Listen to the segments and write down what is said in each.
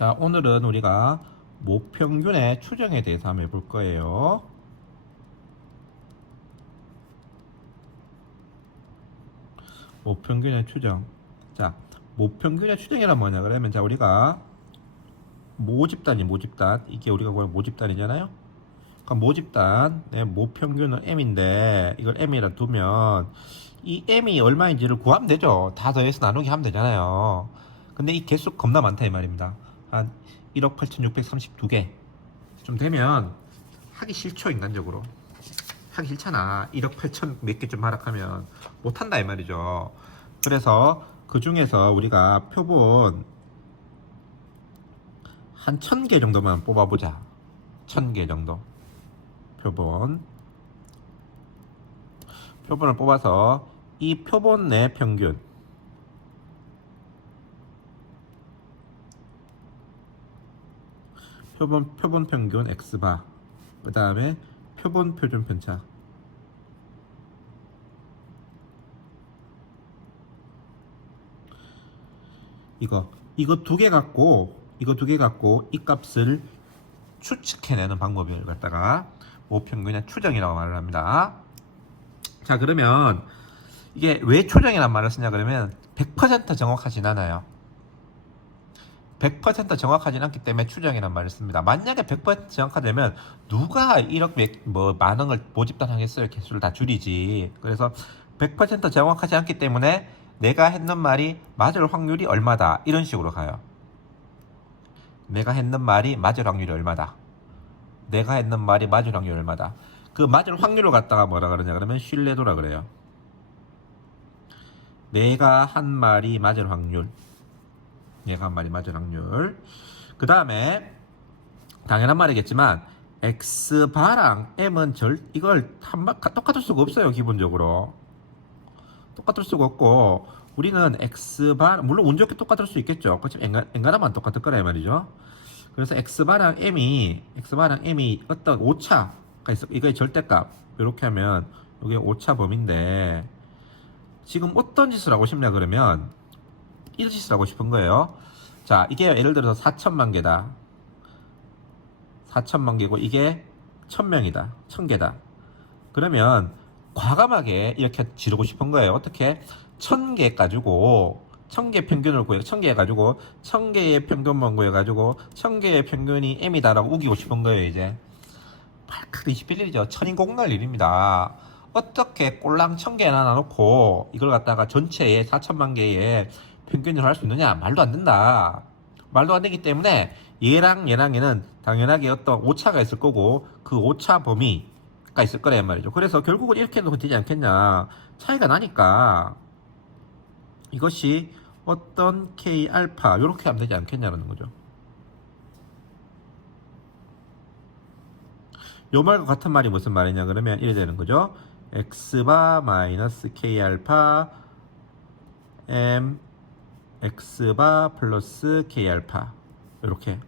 자, 오늘은 우리가 모평균의 추정에 대해서 한번 해볼 거예요. 모평균의 추정. 자, 모평균의 추정이란 뭐냐 그러면, 자, 우리가 모집단. 이게 우리가 보는 모집단이잖아요. 그럼 모집단의 모평균은 m인데, 이걸 m이라 두면 이 m이 얼마인지를 구하면 되죠. 다 더해서 나누기 하면 되잖아요. 근데 이 개수 겁나 많다 이 말입니다. 한 1억 8,632개 좀 되면 하기 싫죠. 인간적으로 하기 싫잖아. 1억 8천 몇 개 좀 하락하면 못한다 이 말이죠. 그래서 그 중에서 우리가 표본 한 1000개 정도만 뽑아보자. 1000개 정도 표본을 뽑아서 이 표본 내 평균, 표본 평균 x바, 그 다음에 표본 표준 편차, 이거 두 개 갖고 이 값을 추측해내는 방법을 갖다가 모평균의 추정이라고 말을 합니다. 자, 그러면 이게 왜 추정이란 말을 쓰냐 그러면 100% 정확하진 않아요. 100% 정확하진 않기 때문에 추정이란 말을 씁니다. 만약에 100% 정확하다면 누가 1억 만원을 모집단 하겠어요. 개수를 다 줄이지. 그래서 100% 정확하지 않기 때문에 내가 했는 말이 맞을 확률이 얼마다, 이런 식으로 가요. 내가 했는 말이 맞을 확률이 얼마다. 내가 했는 말이 맞을 확률이 얼마다. 그 맞을 확률을 갖다가 뭐라 그러냐 그러면 신뢰도라 그래요. 내가 한 말이 맞을 확률. 그 다음에 당연한 말이겠지만 x바랑 m은 이걸 똑같을 수가 없어요. 기본적으로 똑같을 수가 없고, 우리는 x바, 물론 운 좋게 똑같을 수 있겠죠. 그렇지만 엔간하면 똑같을 거라 이 말이죠. 그래서 x바랑 m이 어떤 오차가 있어. 이거의 절대값 이렇게 하면 이게 오차 범위인데, 지금 어떤 짓을 하고 싶냐 그러면 이 짓을 하고 싶은 거예요. 자, 이게 예를 들어서 4천만 개다. 4천만 개고 이게 1000명이다. 1000개다. 그러면 과감하게 이렇게 지르고 싶은 거예요. 어떻게? 1000개 가지고 1000개 평균을 구해. 1000개 가지고 1000개의 평균만 구해 가지고 1000개의 평균이 m이다라고 우기고 싶은 거예요. 이제 발칵 21일이죠. 천인공날 일입니다. 어떻게 꼴랑 1000개나 나눠놓고 이걸 갖다가 전체에 4천만 개의 평균을 할 수 있느냐? 말도 안 된다. 말도 안 되기 때문에 얘는 당연하게 어떤 오차가 있을 거고, 그 오차 범위가 있을 거란 말이죠. 그래서 결국은 이렇게 해도 되지 않겠냐. 차이가 나니까 이것이 어떤 k 알파 이렇게 하면 되지 않겠냐는 거죠. 요 말과 같은 말이 무슨 말이냐 그러면 이래 되는 거죠. x바 마이너스 k 알파 m x바 플러스 k 알파, 이렇게.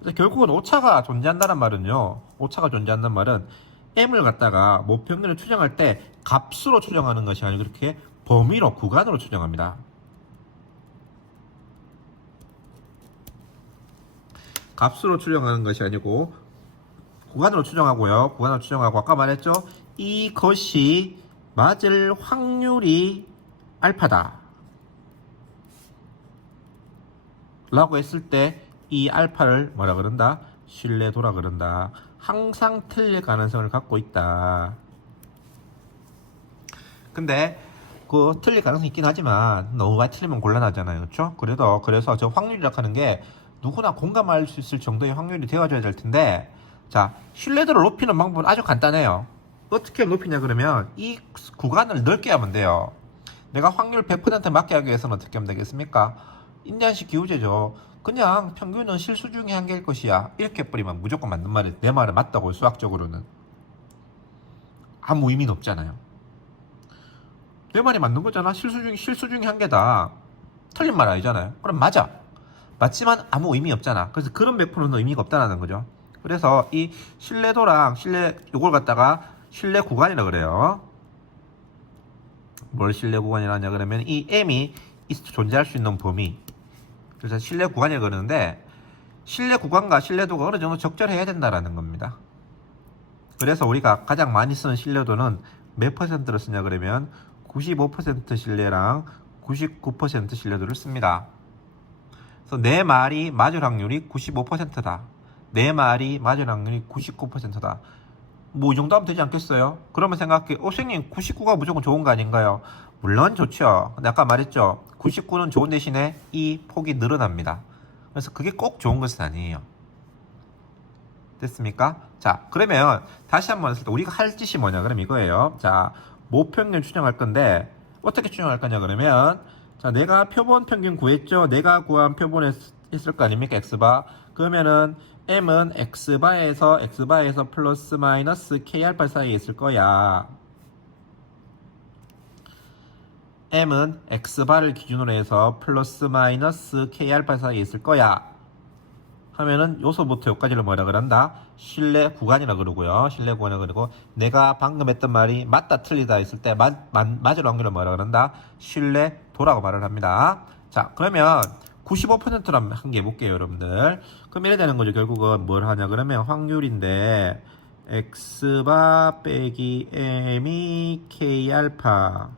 그래서 결국은 오차가 존재한다는 말은요. 오차가 존재한다는 말은 m을 갖다가 모평균을 추정할 때 값으로 추정하는 것이 아니고 그렇게 범위로, 구간으로 추정합니다. 값으로 추정하는 것이 아니고 구간으로 추정하고요. 구간으로 추정하고, 아까 말했죠. 이것이 맞을 확률이 알파다 라고 했을 때 이 알파를 뭐라 그런다? 신뢰도라 그런다. 항상 틀릴 가능성을 갖고 있다. 근데 그 틀릴 가능성이 있긴 하지만 너무 많이 틀리면 곤란하잖아요. 그렇죠? 그래서 저 확률이라고 하는 게 누구나 공감할 수 있을 정도의 확률이 되어줘야 될 텐데, 자, 신뢰도를 높이는 방법은 아주 간단해요. 어떻게 높이냐 그러면 이 구간을 넓게 하면 돼요. 내가 확률 100% 맞게 하기 위해서는 어떻게 하면 되겠습니까? 인자한식 기호제죠. 그냥 평균은 실수 중에 한 개일 것이야. 이렇게 해버리면 무조건 맞는 말이, 내 말은 맞다고. 수학적으로는 아무 의미는 없잖아요. 내 말이 맞는 거잖아. 실수 중에 한 개다. 틀린 말 아니잖아요. 그럼 맞아. 맞지만 아무 의미 없잖아. 그래서 그런 배포는 의미가 없다는 거죠. 그래서 이 신뢰도랑 요걸 갖다가 신뢰 구간이라 그래요. 뭘 신뢰 구간이라 하냐 그러면 이 m이 존재할 수 있는 범위, 그래서 신뢰 구간이라고 그러는데, 신뢰 구간과 신뢰도가 어느 정도 적절해야 된다라는 겁니다. 그래서 우리가 가장 많이 쓰는 신뢰도는 몇 퍼센트를 쓰냐 그러면 95% 신뢰랑 99% 신뢰도를 씁니다. 그래서 내 말이 맞을 확률이 95%다. 내 말이 맞을 확률이 99%다. 뭐 이 정도 하면 되지 않겠어요? 그러면 생각해. 선생님 99가 무조건 좋은 거 아닌가요? 물론 좋죠. 근데 아까 말했죠. 99는 좋은 대신에 이 폭이 늘어납니다. 그래서 그게 꼭 좋은 것은 아니에요. 됐습니까? 자, 그러면 다시 한번 했을 때 우리가 할 짓이 뭐냐? 그럼 이거예요. 자, 모평균 추정할 건데 어떻게 추정할 거냐 그러면 자, 내가 표본 평균 구했죠? 내가 구한 표본에 있을 거 아닙니까? x바. 그러면은 m은 x바에서 플러스 마이너스 k알파 사이에 있을 거야. m은 x바를 기준으로 해서 플러스 마이너스 k알파 사이에 있을 거야. 하면은 요소부터 여기까지를 뭐라 그런다? 신뢰 구간이라 그러고요. 신뢰 구간이라 그러고 내가 방금 했던 말이 맞다 틀리다 했을 때 맞을 확률을 뭐라 그런다? 신뢰도라고 말을 합니다. 자, 그러면 95%로 한 개 해볼게요, 여러분들. 그럼 이래 되는 거죠. 결국은 뭘 하냐 그러면 확률인데 x바 빼기 m이 k알파가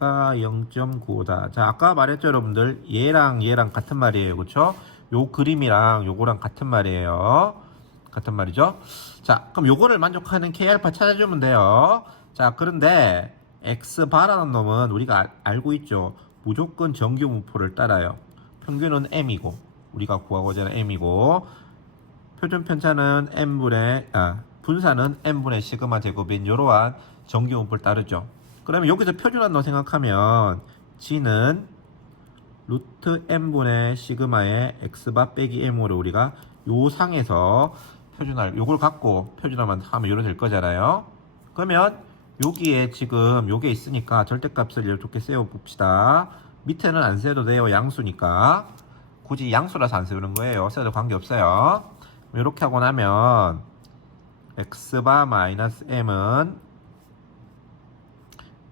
0.95다. 자, 아까 말했죠, 여러분들. 얘랑 같은 말이에요. 그쵸? 요 그림이랑 요거랑 같은 말이에요. 같은 말이죠. 자, 그럼 요거를 만족하는 k알파 찾아주면 돼요. 자, 그런데 x바라는 놈은 우리가 알고 있죠. 무조건 정규 분포를 따라요. 평균은 m이고 우리가 구하고자 하는 m이고 표준 편차는 분사는 n분의 시그마 제곱인 이러한 정규 분포를 따르죠. 그러면 여기서 표준한다고 생각하면 g는 루트 n분의 시그마의 x바 빼기 m으로 우리가 요 상에서 표준할 요걸 갖고 표준화만 하면 요로 될 거잖아요. 그러면 여기에 지금 요게 있으니까 절대값을 이렇게 세워 봅시다. 밑에는 안 세도 돼요. 양수니까. 굳이 양수라서 안 세우는 거예요. 세도 관계없어요. 이렇게 하고 나면 x바 마이너스 m은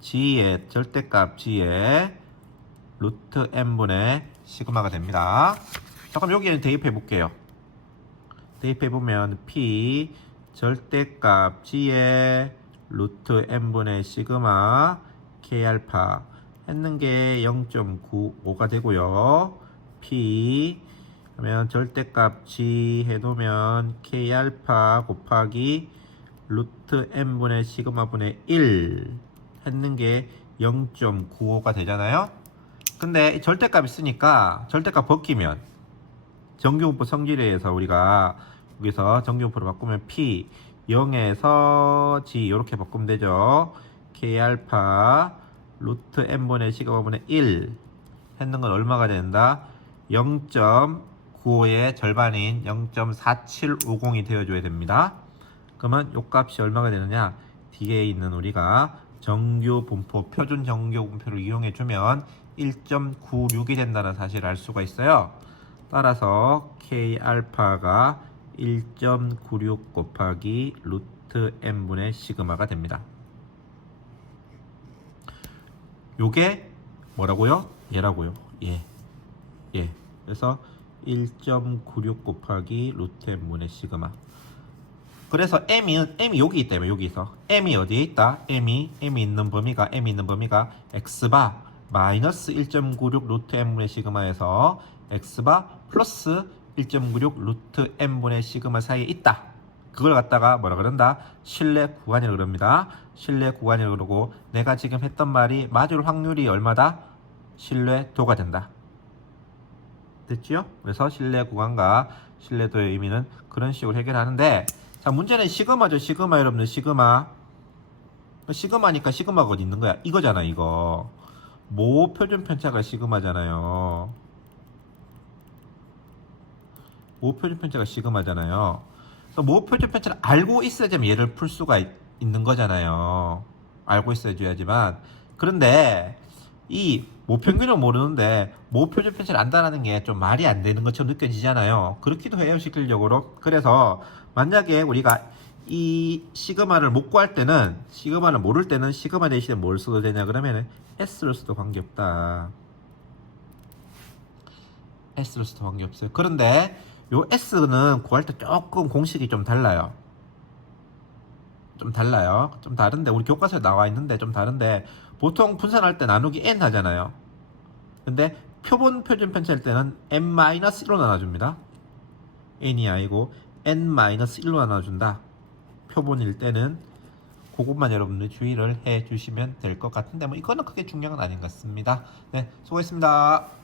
g의 절대값 g의 루트 n분의 시그마가 됩니다. 자, 그럼 여기에는 대입해 볼게요. 대입해 보면 p 절대값 g의 루트 n분의 시그마 k알파 했는 게 0.95가 되고요. p 그러면 절대값 g 해놓으면 k알파 곱하기 루트 n분의 시그마 분의 1 했는 게 0.95가 되잖아요. 근데 절대값 있으니까 절대값 벗기면 정규분포 성질에 의해서 우리가 여기서 정규분포로 바꾸면 p 0에서 g 이렇게 바꾸면 되죠. k알파 루트 n분의 시그마분의 1 했는 건 얼마가 된다? 0.95의 절반인 0.4750이 되어줘야 됩니다. 그러면 요 값이 얼마가 되느냐? 뒤에 있는 우리가 정규 분포, 표준 정규 분포를 이용해 주면 1.96이 된다는 사실을 알 수가 있어요. 따라서 k알파가 1.96 곱하기 루트 n분의 시그마가 됩니다. 요게 뭐라고요? 얘라고요. 예. 그래서 1.96 곱하기 루트 n분의 시그마. 그래서 m이 여기 있다며. 여기서 m이 어디에 있다? m이 있는 범위가 x바 마이너스 1.96 루트 n분의 시그마에서 x바 플러스 1.96 루트 n분의 시그마 사이에 있다. 그걸 갖다가 뭐라 그런다? 신뢰 구간이라고 그럽니다. 신뢰 구간이라고 그러고 내가 지금 했던 말이 맞을 확률이 얼마다? 신뢰도가 된다. 됐죠? 그래서 신뢰 구간과 신뢰도의 의미는 그런 식으로 해결하는데, 자, 문제는 시그마죠. 시그마. 여러분들 시그마. 시그마니까 시그마가 어디 있는 거야? 이거잖아. 이거 모 표준 편차가 시그마잖아요. 모 표준 편차가 시그마잖아요. 그래서 모 표준 편차를 알고 있어야지만 얘를 풀 수가 있는 거잖아요. 알고 있어야지만. 그런데 이 모평균을 모르는데 모표준 편차를 안다라는 게 좀 말이 안 되는 것처럼 느껴지잖아요. 그렇기도 해요, 실질적으로. 그래서 만약에 우리가 이 시그마를 못 구할 때는, 시그마를 모를 때는 시그마 대신에 뭘 써도 되냐 그러면 S를 써도 관계없다. S로 써도 관계없어요. 그런데 요 S는 구할 때 조금 공식이 좀 달라요. 좀 달라요. 좀 다른데 우리 교과서에 나와 있는데 좀 다른데 보통 분산할 때 나누기 n 하잖아요. 근데 표본 표준 편차일 때는 n-1로 나눠줍니다. n이 아니고 n-1로 나눠준다. 표본일 때는 그것만 여러분들 주의를 해 주시면 될 것 같은데 뭐 이거는 크게 중요한 건 아닌 것 같습니다. 네, 수고했습니다.